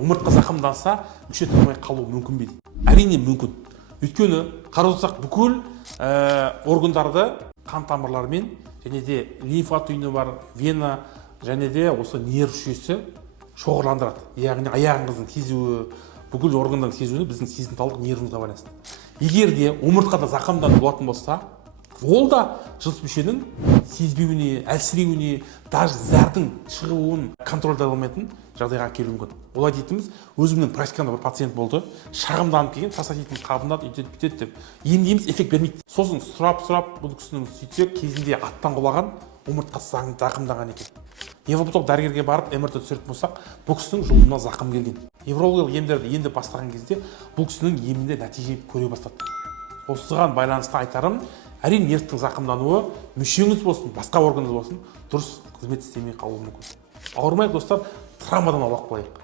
омыртқа зақымданса мүше танымай қалуы мүмкін бе дейді. Әрине мүмкін. Өйткені қарап отырсақ бүкіл органдарды қан тамырларымен және де лимфа түйіні бар вена және де осы нерв жүйесі шоғырландырады. Яғни аяғыңыздың сезуі, бүкіл органдардың сезуі біздің сезімталдық нервімізге байланысты. Егер де омыртқада зақымданып болатын болса, ол да жыныс мүшенің сезбеуіне, әлсіреуіне, даже зәрдің шығуын контрольда алмайтын жағдайға әкелуі мүмкін. Олай дейтініміз, өзімнің практикамда бір пациент болды, шағымданып келген, сасатитін қабынады, үйтеді, бүйтеді деп. Енді еміз эффект бермейді. Сосын сұрап бұл кісінің сөйтсек, кезінде аттан құлаған омыртқасы зақымданған екен. Невропатолог дәрігерге барып МРТ түсіретін болсақ, бұл кісінің жұлынына зақым келген. Неврологиялық емдерді енді бастаған кезде бұл кісінің емінде нәтиже көре бастады. Осыған байланысты айтарым, әрине нервтің зақымдануы мүшеңіз болсын, басқа органыңыз болсын, дұрыс қызмет істемей қалуы мүмкін. Ауырмайық достар, травмадан аулақ болайық.